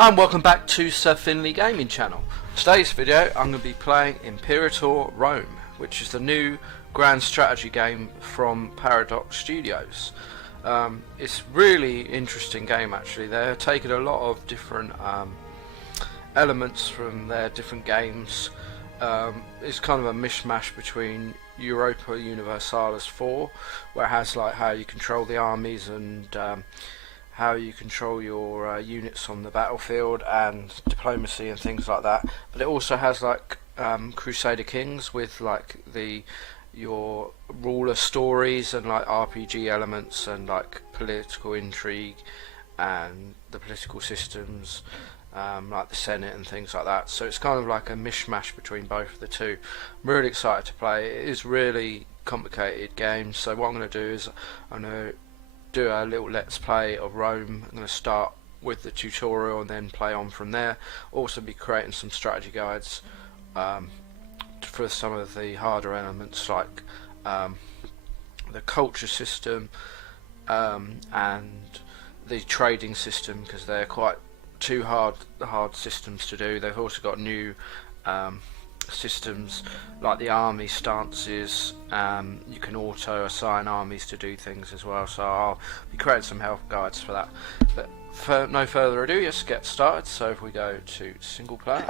And welcome back to Sir Finley Gaming Channel. Today's video I'm going to be playing Imperator Rome, which is the new grand strategy game from Paradox Studios. It's really interesting game actually. They're taking a lot of different elements from their different games. It's kind of a mishmash between Europa Universalis 4, where it has like how you control the armies and how you control your units on the battlefield and diplomacy and things like that, but it also has like Crusader Kings with like your ruler stories and like RPG elements and like political intrigue and the political systems, like the Senate and things like that. So it's kind of like a mishmash between both of the two. I'm really excited to play. It is really complicated game, so what I'm going to do is I'm going to do a little let's play of Rome. I'm going to start with the tutorial and then play on from there. Also be creating some strategy guides for some of the harder elements like the culture system and the trading system, because they're quite too hard systems to do. They've also got new systems like the army stances. You can auto assign armies to do things as well, so I'll be creating some help guides for that. But for no further ado, let's get started. So if we go to single player,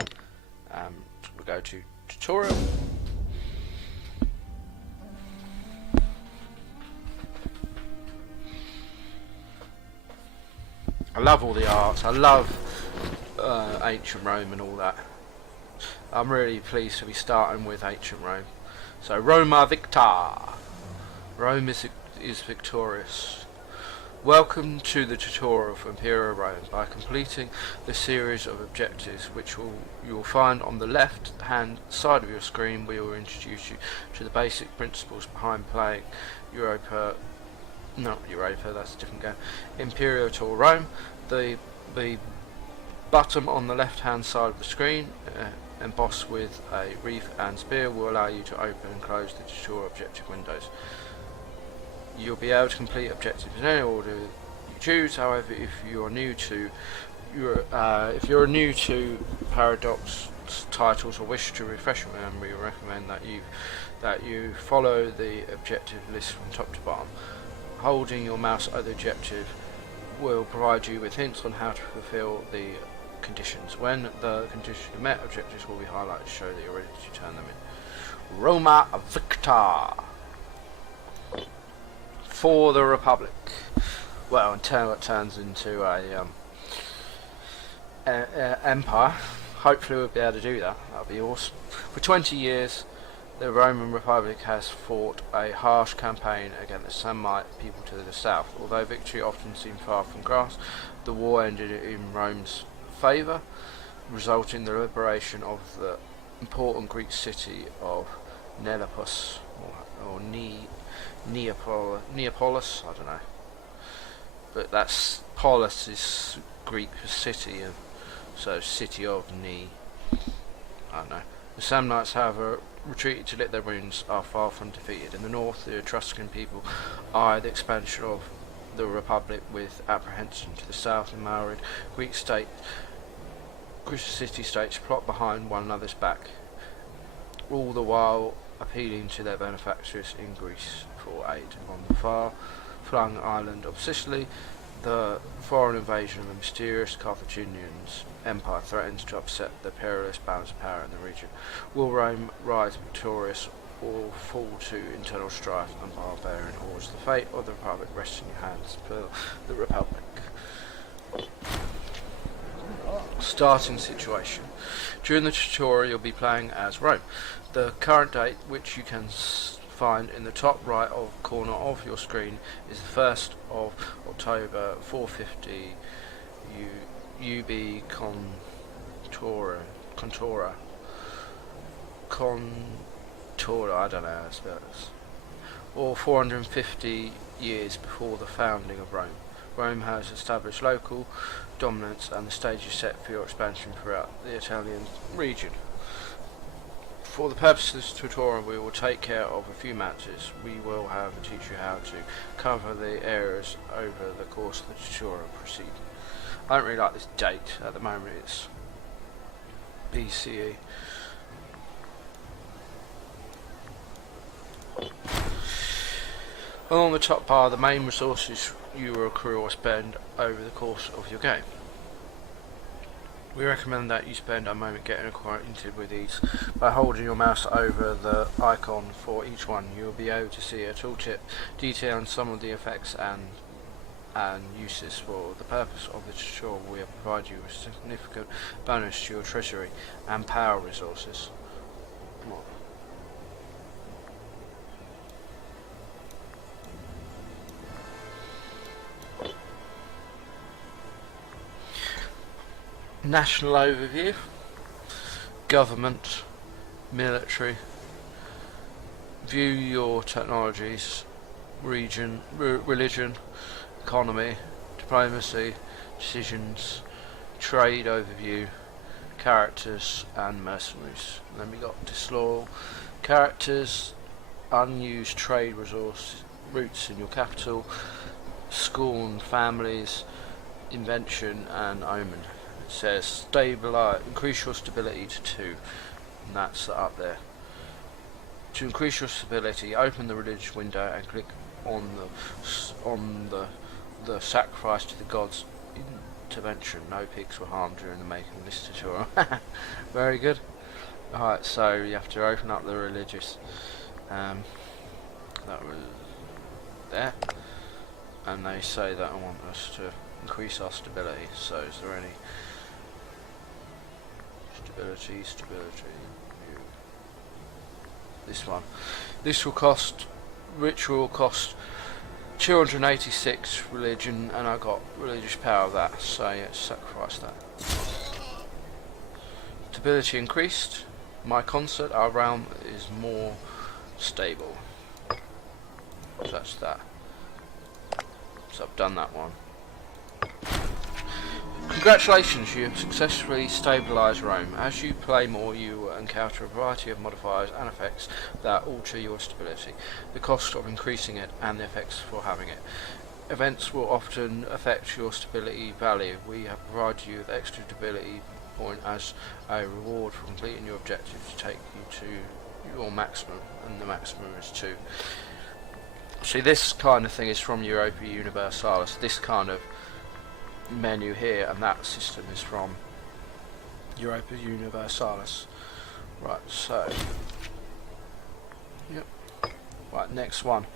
we'll go to tutorial. I love all the arts. I love ancient Rome and all that. I'm really pleased to be starting with ancient Rome. So Roma Victa. Rome is victorious. Welcome to the tutorial for Imperial Rome. By completing the series of objectives which you will find on the left hand side of your screen, we will introduce you to the basic principles behind playing not Europa, that's a different game. Imperator Rome. The button on the left hand side of the screen, embossed with a reef and spear, will allow you to open and close the tutorial objective windows. You'll be able to complete objectives in any order you choose. However, if you're new to Paradox titles or wish to refresh your memory, we recommend that you follow the objective list from top to bottom. Holding your mouse over the objective will provide you with hints on how to fulfill the conditions. When the conditions are met, objectives will be highlighted to show that you're ready to turn them in. Roma Victa for the Republic. Well, until it turns into a empire. Hopefully we'll be able to do that. That'll be awesome. For 20 years the Roman Republic has fought a harsh campaign against the Samnite people to the south. Although victory often seemed far from grasp, the war ended in Rome's favour, resulting in the liberation of the important Greek city of Neapolis, or Neapolis, I don't know. But that's polis is Greek for city, and so city of I don't know. The Samnites, however, retreated to lick their wounds, are far from defeated. In the north, the Etruscan people eye the expansion of the Republic with apprehension. To the south, the Maorid Greek city-states plot behind one another's back, all the while appealing to their benefactors in Greece for aid. On the far-flung island of Sicily, the foreign invasion of the mysterious Carthaginian empire threatens to upset the perilous balance of power in the region. Will Rome rise victorious or fall to internal strife and barbarian hordes? The fate of the Republic rests in your hands for the Republic. Starting situation. During the tutorial you'll be playing as Rome. The current date, which you can find in the top right corner of your screen, is the 1st of October 450 UB Contora, I don't know how to spell this, or 450 years before the founding of Rome. Rome has established local dominance and the stage is set for your expansion throughout the Italian region. For the purpose of this tutorial we will take care of a few matches. We will teach you how to cover the areas over the course of the tutorial proceeding. I don't really like this date at the moment. It's BCE. Along the top bar, the main resources you will accrue or spend over the course of your game. We recommend that you spend a moment getting acquainted with these. By holding your mouse over the icon for each one, you will be able to see a tooltip detailing some of the effects and uses. For the purpose of this tutorial, we have provided you with a significant bonus to your treasury and power resources. National overview, government, military, view your technologies, region, religion, economy, diplomacy, decisions, trade overview, characters and mercenaries. And then we got disloyal, characters, unused trade resource routes in your capital, scorned families, invention and omen. Says stabilize, increase your stability to 2, and that's up there. To increase your stability, open the religious window and click on the sacrifice to the gods intervention. No pigs were harmed during the making of this tutorial. Very good. Alright, so you have to open up the religious. That was there, and they say that I want us to increase our stability. So is there any stability, this one. This will cost, ritual cost 286 religion, and I got religious power of that, so yeah, sacrifice that. Stability increased. My concert, our realm is more stable. So that's that. So I've done that one. Congratulations, you have successfully stabilised Rome. As you play more, you will encounter a variety of modifiers and effects that alter your stability, the cost of increasing it and the effects for having it. Events will often affect your stability value. We have provided you with extra stability point as a reward for completing your objective to take you to your maximum, and the maximum is 2. See, this kind of thing is from Europa Universalis, this kind of menu here, and that system is from Europa Universalis. Right, so yep. Right, next one.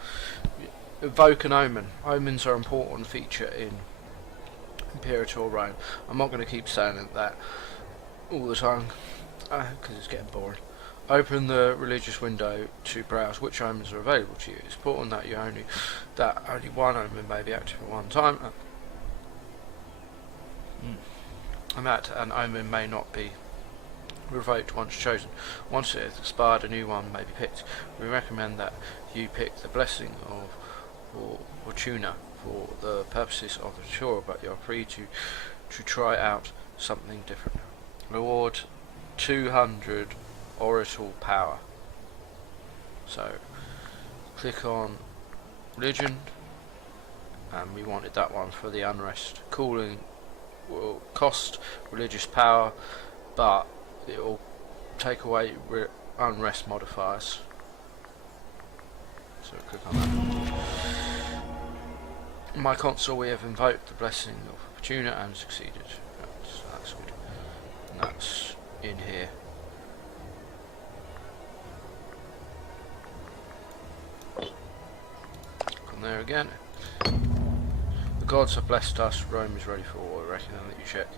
Evoke an omen. Omens are an important feature in Imperator Rome. I'm not going to keep saying that all the time because it's getting boring. Open the religious window to browse which omens are available to you. It's important that only one omen may be active at one time. And that an omen may not be revoked once chosen. Once it has expired, a new one may be picked. We recommend that you pick the blessing of Fortuna for the purposes of the tutorial, but you're free to try out something different. Reward 200 oratorial power. So click on religion, and we wanted that one for the unrest. Cooling will cost religious power, but it will take away unrest modifiers. So click on that. In my console, we have invoked the blessing of Fortuna and succeeded. So that's good. And that's in here. Click on there again. The gods have blessed us. Rome is ready for war. I recommend that you check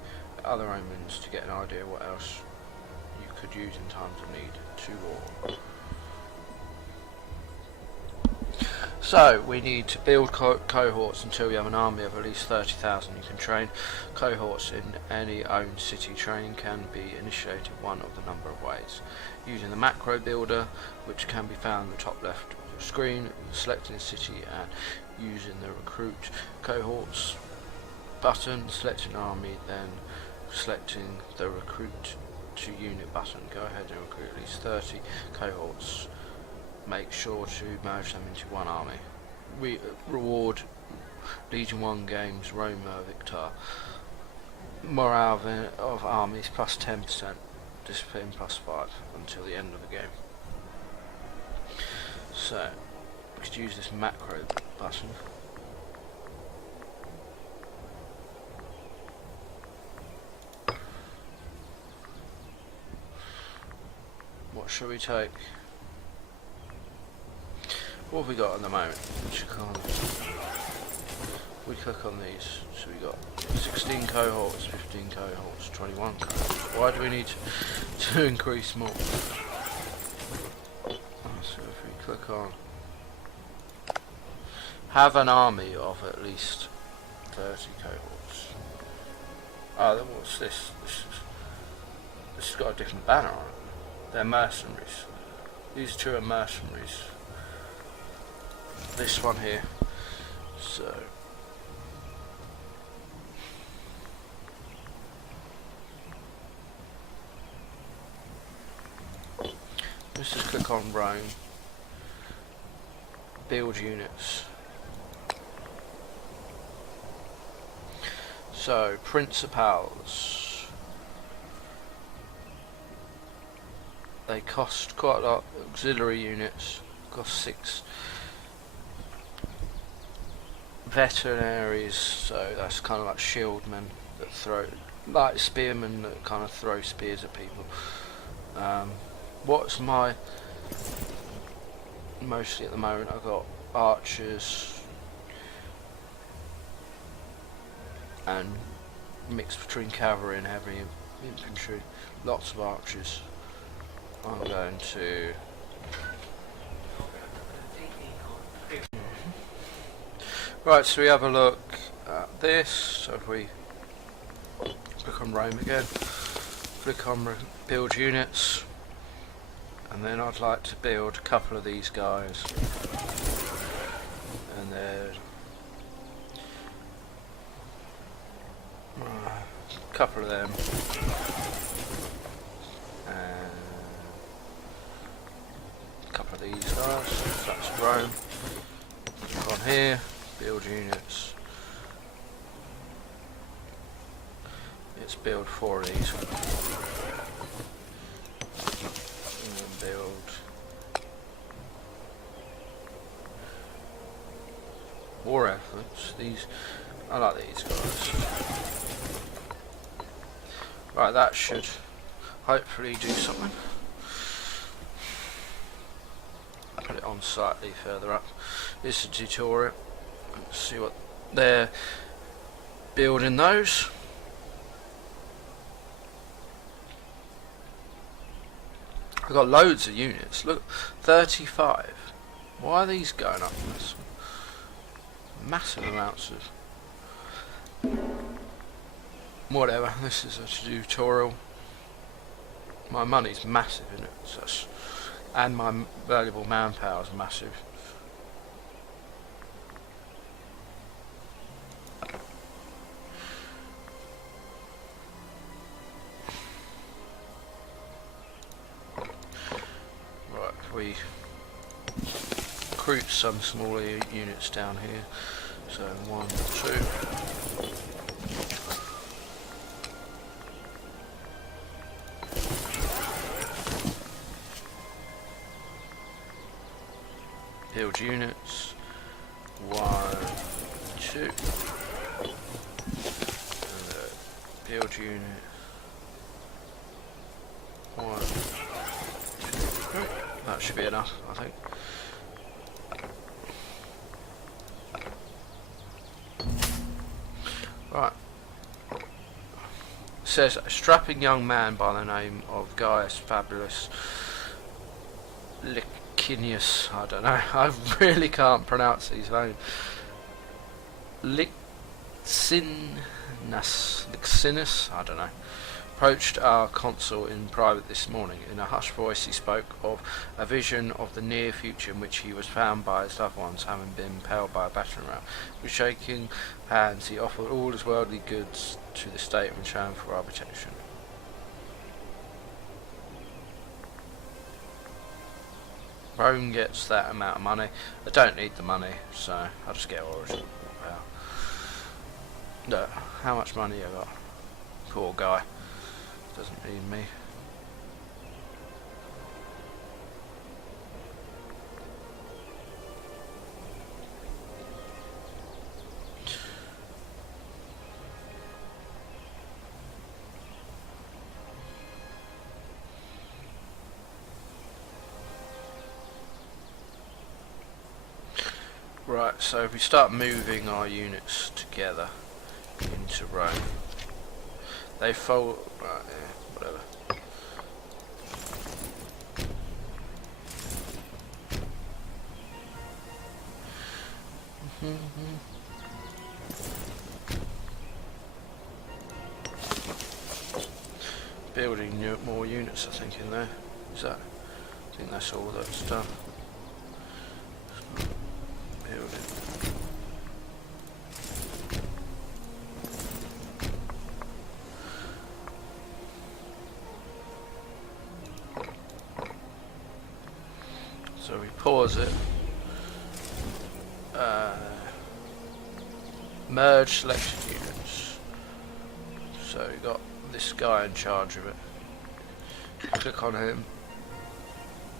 other omens to get an idea what else you could use in times of need to war. So we need to build cohorts until we have an army of at least 30,000. You can train cohorts in any owned city. Training can be initiated one of the number of ways. Using the macro builder, which can be found in the top left of your screen, selecting a city and using the recruit cohorts button, selecting army, then selecting the recruit to unit button. Go ahead and recruit at least 30 cohorts. Make sure to merge them into one army. We reward Legion 1 games Roma Victor. morale of armies plus 10%, discipline plus 5 until the end of the game. So we could use this macro button. What shall we take? What have we got at the moment? We click on these, so we got 16 cohorts, 15 cohorts, 21 cohorts. Why do we need to increase more? So if we click on have an army of at least 30 cohorts. Oh, then what's this? This has got a different banner on it. They're mercenaries. These two are mercenaries. This one here. So let's just click on Rome. Build units. So principals. They cost quite a lot. Auxiliary units cost 6. Veterinaries, so that's kind of like shieldmen that throw, like spearmen that kind of throw spears at people. What's my mostly at the moment? I've got archers and mixed between cavalry and heavy infantry. Lots of archers. I'm going to right, so we have a look at this. So if we click on Rome again, click on build units, and then I'd like to build a couple of these guys, and then a couple of them, and a couple of these guys. So that's Rome. Click on here. Build units. Let's build 4 of these. And then build war efforts. These, I like these guys. Right, that should hopefully do something. Put it on slightly further up. This is a tutorial. Let's see what they're building those. I've got loads of units. Look, 35. Why are these going up in this? Massive amounts of whatever. This is a tutorial. My money's massive in it, so and my valuable manpower is massive. We recruit some smaller units down here. So 1, 2. Build units. 1, 2. And build unit. 1, 2. That should be enough, I think. Right. It says a strapping young man by the name of Gaius Fabulous Licinius. I don't know. I really can't pronounce these names. Licinus. I don't know. Approached our consul in private this morning. In a hushed voice he spoke of a vision of the near future in which he was found by his loved ones having been impaled by a battering ram. With shaking hands he offered all his worldly goods to the state in return for our protection. Rome gets that amount of money. I don't need the money, so I'll just get origin. No, how much money have I got? Poor guy. Doesn't need me. Right, so if we start moving our units together into Rome, they fold. Right, yeah, whatever. Building more units, I think, in there. Is that? I think that's all that's done. Building. So we pause it. Merge selected units. So we got this guy in charge of it. Click on him.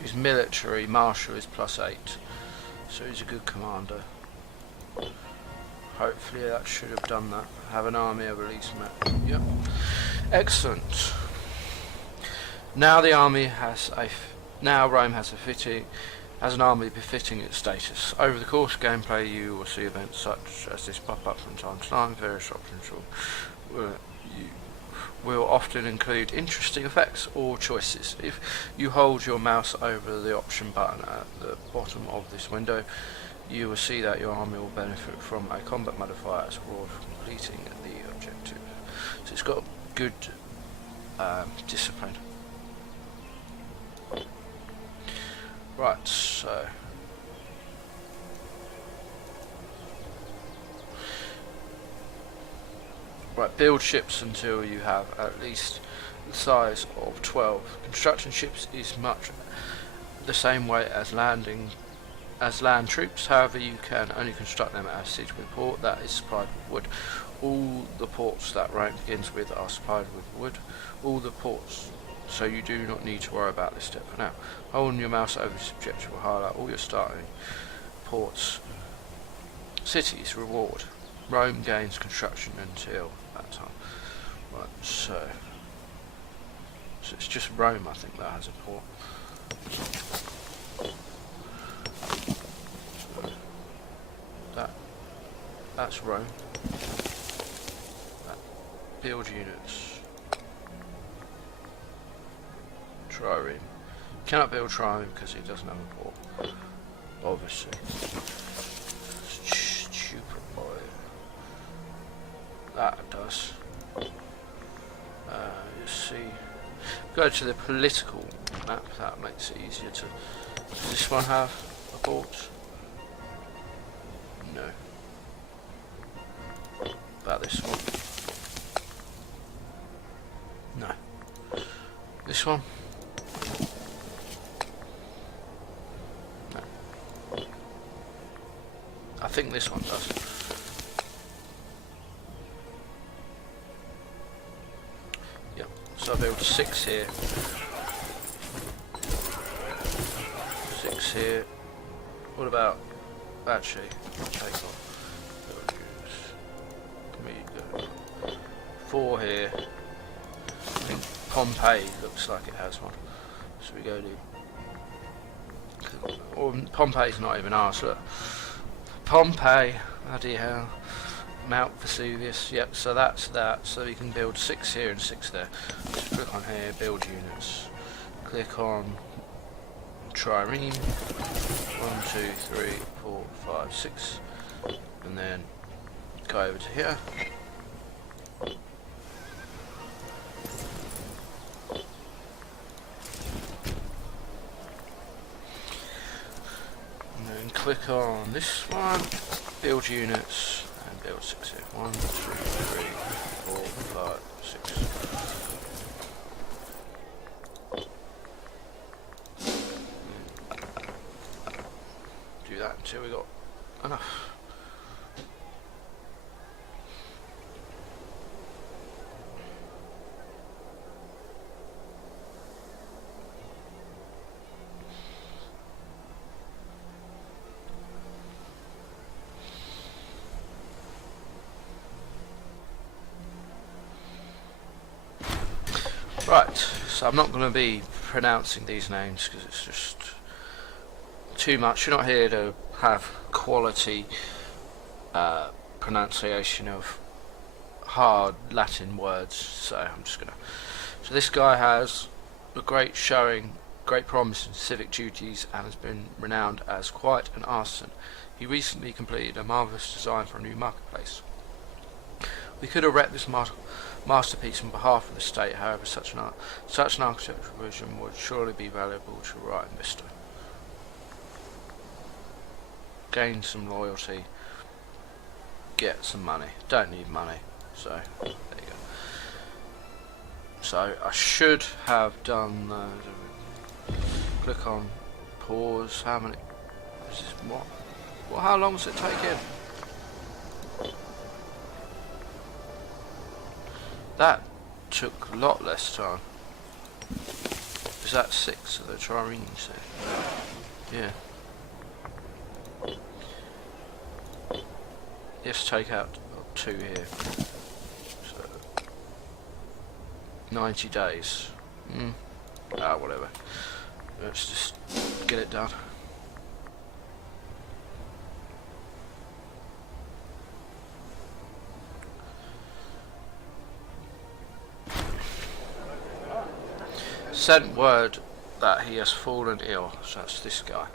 He's military, martial is +8, so he's a good commander. Hopefully that should have done that. Have an army of release map. Yep. Excellent. Now the army has now Rome has an army befitting its status. Over the course of gameplay, you will see events such as this pop up from time to time. Various options will often include interesting effects or choices. If you hold your mouse over the option button at the bottom of this window, you will see that your army will benefit from a combat modifier as a reward for completing the objective. So it's got good discipline. Right, so build ships until you have at least the size of 12. Constructing ships is much the same way as land troops. However, you can only construct them at a siege with port that is supplied with wood. All the ports that Rome begins with are supplied with wood. All the ports, so you do not need to worry about this step for now. Holding your mouse over this objective will highlight all your starting ports. Cities reward. Rome gains construction until that time. Right, so it's just Rome, I think, that has a port. That's Rome. Build units. Trireme. Cannot build Trireme because it doesn't have a port. Obviously. Stupid boy. That does. You see. Go to the political map. That makes it easier to. Does this one have a port? No. About this one? No. This one? No. I think this one does. Yep. So I build 6 here. 6 here. What about actually? Take off. 4 here. I think Pompeii looks like it has one. So we go to. Or Pompeii's not even ours, look. Pompeii, bloody hell. Mount Vesuvius, yep, so that's that. So we can build 6 here and 6 there. Just click on here, build units. Click on Trireme. 1, 2, 3, 4, 5, 6. And then go over to here. Click on this one, build units, and build 6 here. 1, 2, 3, 4, 5, 6. Do that until we got enough. Right, so I'm not going to be pronouncing these names because it's just too much. You're not here to have quality pronunciation of hard Latin words, so I'm just going to... So this guy has a great showing, great promise in civic duties, and has been renowned as quite an artisan. He recently completed a marvellous design for a new marketplace. We could erect this masterpiece on behalf of the state, however such an architectural vision would surely be valuable to a right investor. Gain some loyalty, get some money. Don't need money, so there you go. So I should have done click on pause. How many is this? What? Well, how long does it take in? That took a lot less time. Is that 6 of the trireme you said? Yeah. Let's take out 2 here. So 90 days. Whatever. Let's just get it done. Sent word that he has fallen ill, so that's this guy.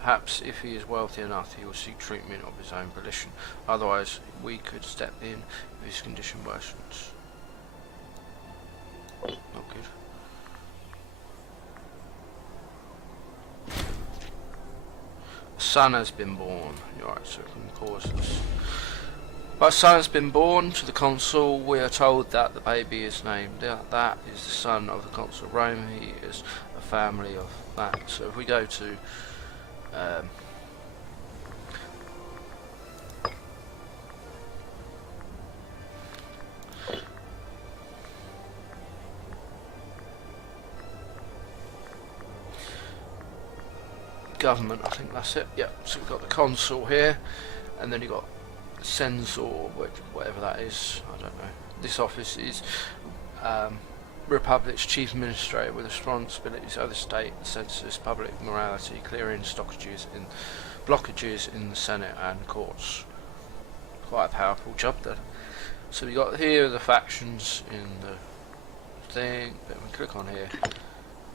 Perhaps if he is wealthy enough he will seek treatment of his own volition, otherwise we could step in if his condition worsens. Not good. A son has been born. Alright, so we can pause this. My son has been born to the consul. We are told that the baby is named. That is the son of the consul of Rome. He is a family of that. So if we go to government, I think that's it. Yep. So we've got the consul here, and then you've got censor, whatever that is, I don't know. This office is Republic's chief administrator with responsibilities over the state, census, public morality, clearing blockages in the Senate and courts. Quite a powerful job there. So we got here the factions in the thing. But we click on here.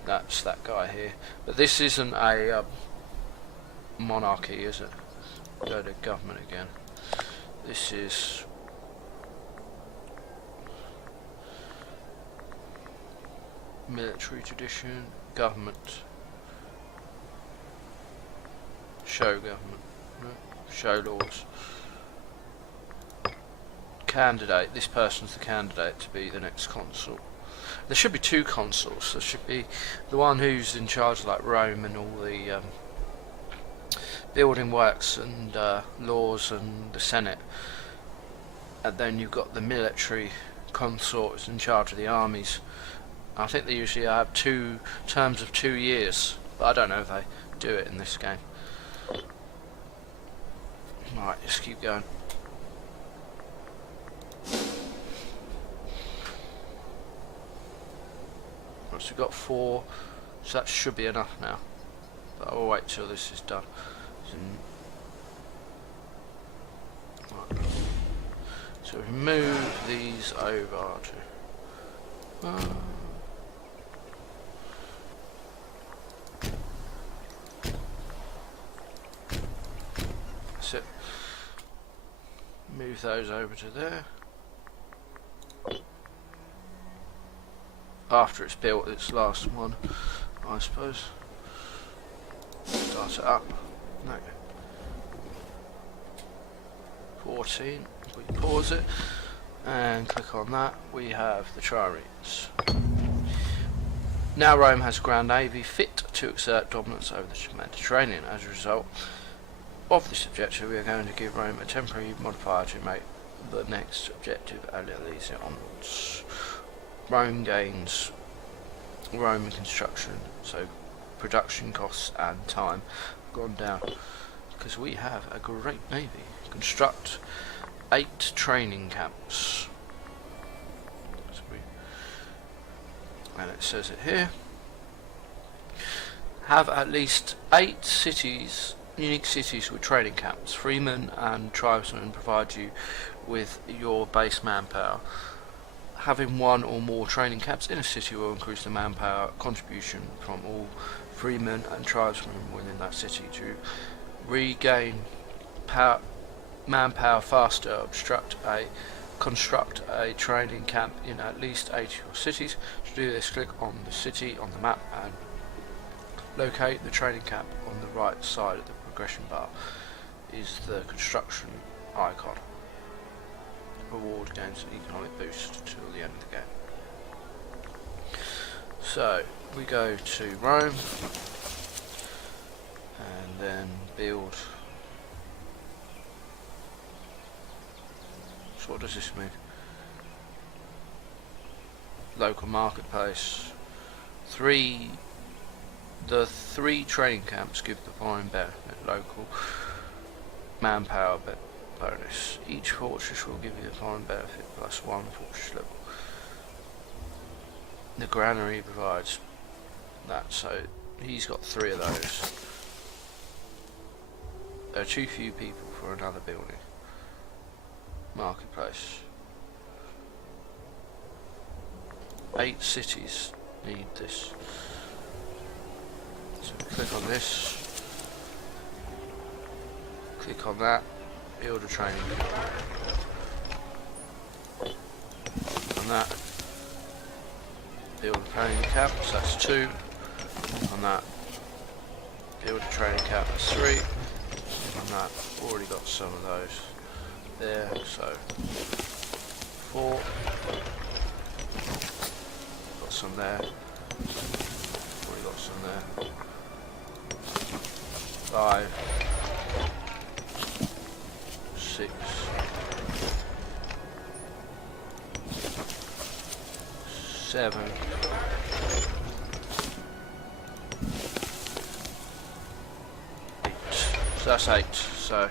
That's that guy here. But this isn't a monarchy, is it? Go to government again. This is military tradition, government, show government, no, show laws. Candidate, this person's the candidate to be the next consul. There should be 2 consuls. There should be the one who's in charge of like Rome and all the building works and laws and the Senate, and then you've got the military consort in charge of the armies. I think they usually have 2 terms of 2 years, but I don't know if they do it in this game. Alright, just keep going. Right, so we've got 4, so that should be enough now, but I'll wait till this is done. So we move these over to that's it. Move those over to there. After it's built its last one, I suppose. Start it up. No. 14. If we pause it and click on that, we have the triremes. Now Rome has a grand navy fit to exert dominance over the Mediterranean. As a result of this objective, we are going to give Rome a temporary modifier to make the next objective and easier onwards. Rome gains Roman construction, so production costs and time have gone down because we have a great navy. Construct 8 training camps. So and it says it here. Have at least 8 cities, unique cities with training camps. Freemen and tribesmen provide you with your base manpower. Having 1 or more training camps in a city will increase the manpower contribution from all freemen and tribesmen within that city. To regain manpower faster, construct a training camp in at least 8 of your cities. To do this, click on the city on the map and locate the training camp. On the right side of the progression bar is the construction icon. Reward gains an economic boost till the end of the game. So we go to Rome and then build. So what does this mean? Local marketplace. The 3 training camps give the following benefit: local manpower bonus. Each fortress will give you the following benefit: +1 fortress level. The granary provides that, so he's got 3 of those. There are too few people for another building. Marketplace. 8 cities need this. So click on this, click on that, build a training camp. On that, build a training camp, so that's 2. On that, build a training camp, that's 3. On that, already got some of those there, so 4. Got some there. Already got some there. 5, 6, 7, 8. So that's 8. So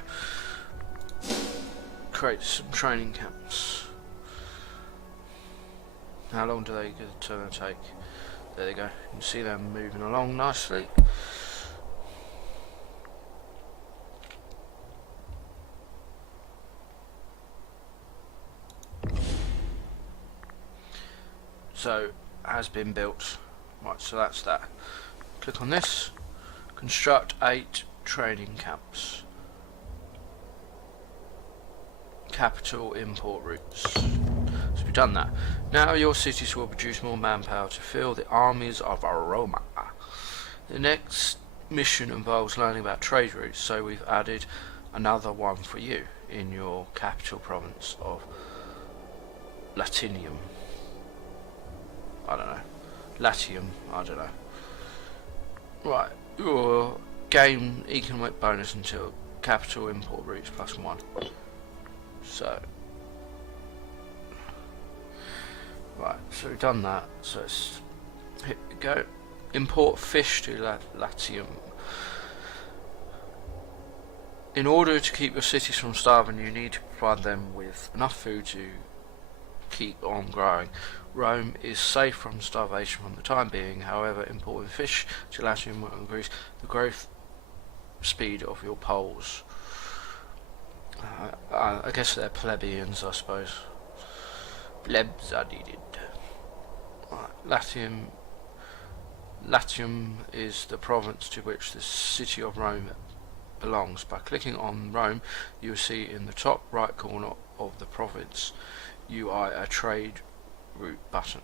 create some training camps. How long do they turn to take? There they go. You can see them moving along nicely. So has been built. Right, so that's that. Click on this. Construct 8 training camps. Capital import routes. So we've done that. Now your cities will produce more manpower to fill the armies of Roma. The next mission involves learning about trade routes, so we've added another one for you in your capital province of Latinium. I don't know. Latium, I don't know. Right, you'll gain economic bonus until capital import routes +1. So, right, so we've done that. So let's hit go. Import fish to Latium. In order to keep your cities from starving, you need to provide them with enough food to keep on growing. Rome is safe from starvation for the time being. However, importing fish to Latium will increase the growth speed of your poles. I guess they're plebeians, I suppose. Plebs are needed. Right, Latium is the province to which the city of Rome belongs. By clicking on Rome, you will see in the top right corner of the province UI a trade route button.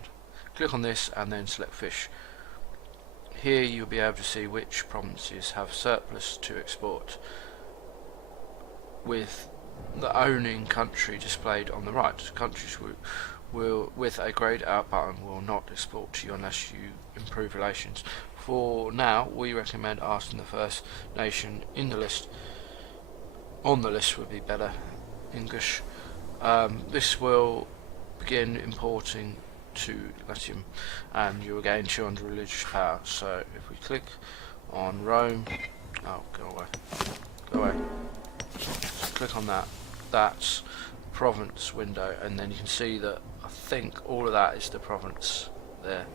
Click on this and then select fish. Here you'll be able to see which provinces have surplus to export, with the owning country displayed on the right. Countries will with a grayed out button will not export to you unless you improve relations. For now, we recommend asking the first nation in the list. On the list would be better English. This will begin importing to Latium, and you will gain 200 religious power. So if we click on Rome, go away. So click on that. That's province window, and then you can see that I think all of that is the province there.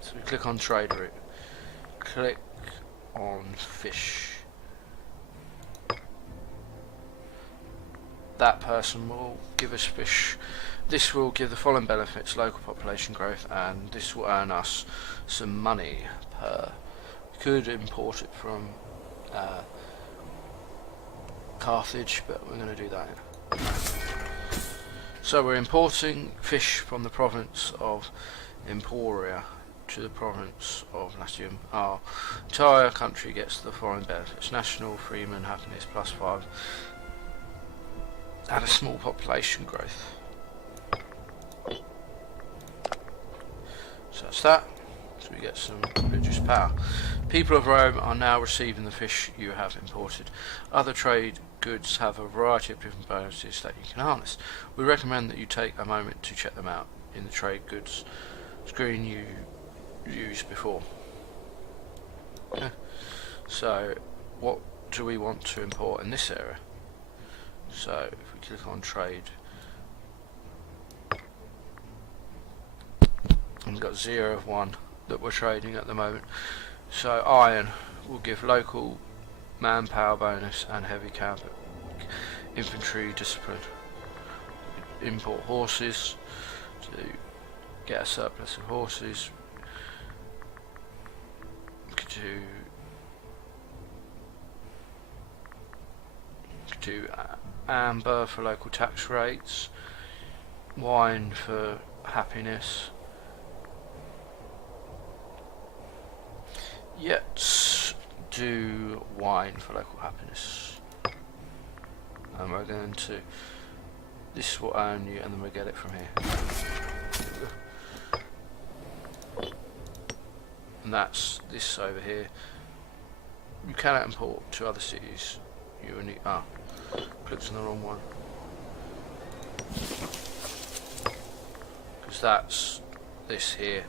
So we click on trade route, click on fish. That person will give us fish. This will give the following benefits: local population growth, and this will earn us some money per. We could import it from Carthage, but we're going to do that. So we're importing fish from the province of Imperator to the province of Latium. Our entire country gets the following benefits: national freeman happiness +5, and a small population growth. So that's that. So we get some reduced power. People of Rome are now receiving the fish you have imported. Other trade goods have a variety of different bonuses that you can harness. We recommend that you take a moment to check them out in the trade goods screen you used before. Okay. So what do we want to import in this area? So if we click on trade, and we've got 0 of 1 that we're trading at the moment. So iron will give local manpower bonus and heavy infantry discipline. Import horses to get a surplus of horses. To amber for local tax rates, wine for happiness. Let's do wine for local happiness, and we're going to, this will earn you, and then we get it from here, and that's this over here. You cannot import to other cities. You will need, clicked on the wrong one, because that's this here,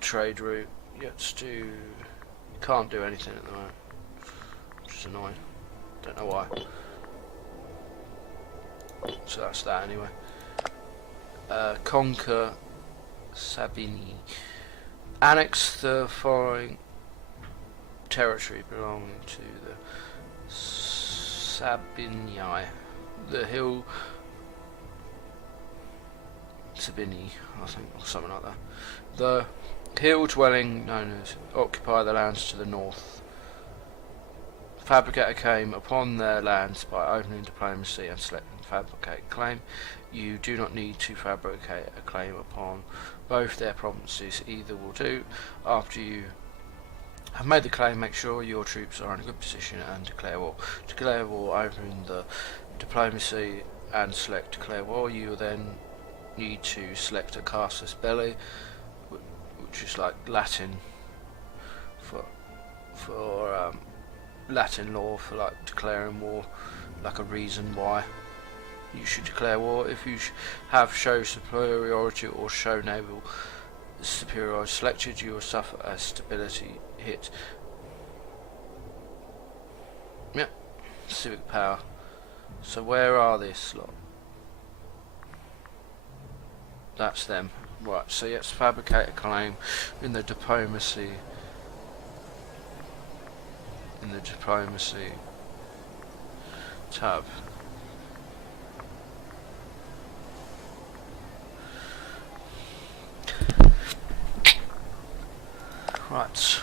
trade route. Let's do, can't do anything at the moment, which is annoying, don't know why. So that's that anyway. Conquer Sabini. Annex the following territory belonging to the Sabini. The hill Sabini, I think, or something like that. The hill dwelling known as occupy the lands to the north. Fabricator came upon their lands by opening diplomacy and selecting fabricate claim. You do not need to fabricate a claim upon both their provinces, either will do. After you have made the claim, make sure your troops are in a good position and declare war. To declare war, open the diplomacy and select declare war. You will then need to select a casus belli, which is like Latin for Latin law for like declaring war, like a reason why you should declare war. If you have show superiority or show naval superiority selected, you will suffer a stability hit. Yep, civic power. So where are this lot? That's them. Right, so let's fabricate a claim in the diplomacy. Tab. Right.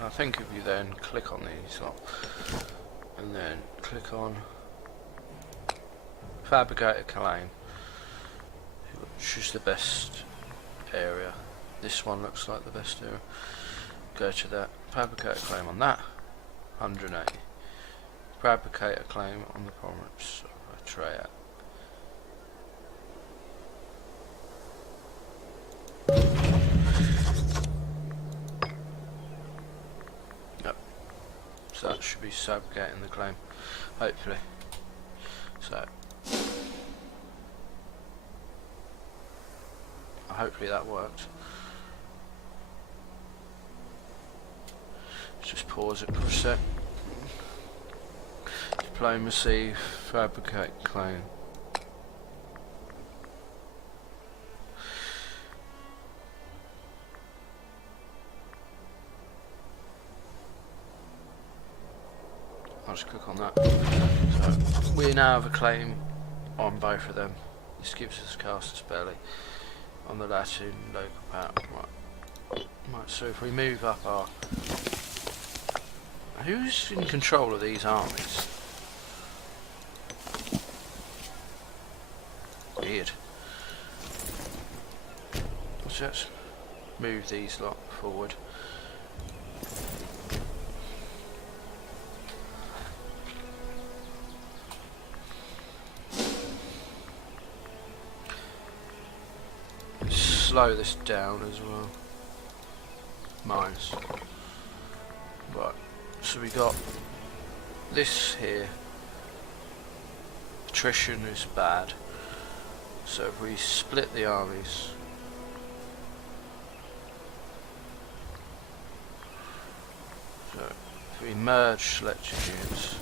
I think if you then click on these lot, and then click on fabricate a claim, which is the best area. This one looks like the best area. Go to that, fabricate a claim on that, 180. Fabricate a claim on the province of Atrea. Yep. So that should be fabricating the claim, hopefully. So hopefully that worked. Let's just pause it for a sec. Diplomacy, Fabricate claim. I'll just click on that. So we now have a claim on both of them. This gives us caster's belly on the Latin local power. Right, so if we move up our... Who's in control of these armies? Weird. Let's move these lot forward. Slow this down as well. Minus. Right, so we got this here. Attrition is bad. So if we split the armies, so if we merge selected units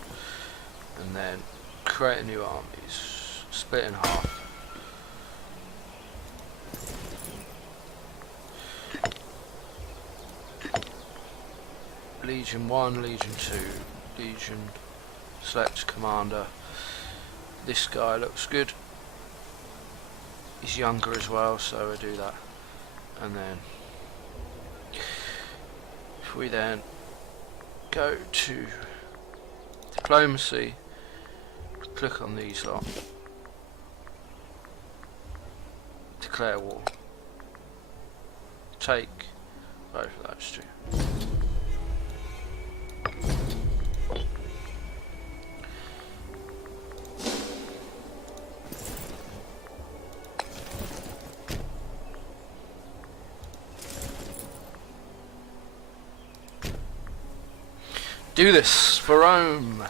and then create new armies, split in half. Legion 1, Legion 2, Legion, select commander. This guy looks good. He's younger as well, so I do that. And then, if we then go to diplomacy, click on these lot, declare war, take both of those two. Do this for Rome.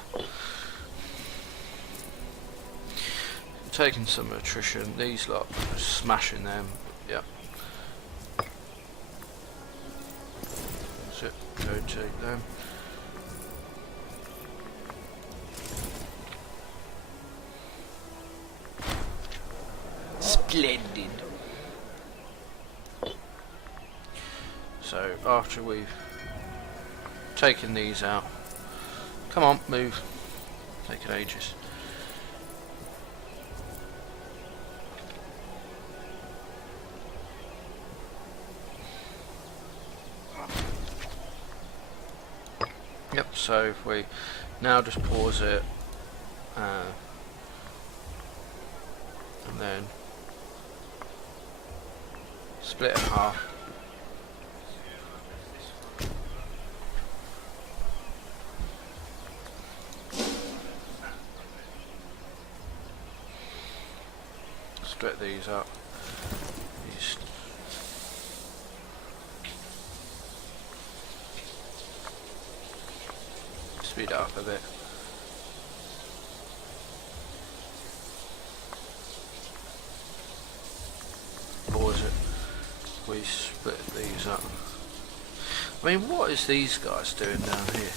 Taking some attrition. These lot, smashing them. Yep. That's it. Go take them. Splendid. So after we've taken these out, come on, move. Taking ages. Yep, so if we now just pause it and then split in half. Split these up. Speed it up a bit. Pause it. We split these up. I mean, what is these guys doing down here?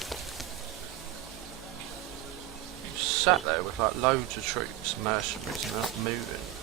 Sat there with like loads of troops, mercenaries, and not moving.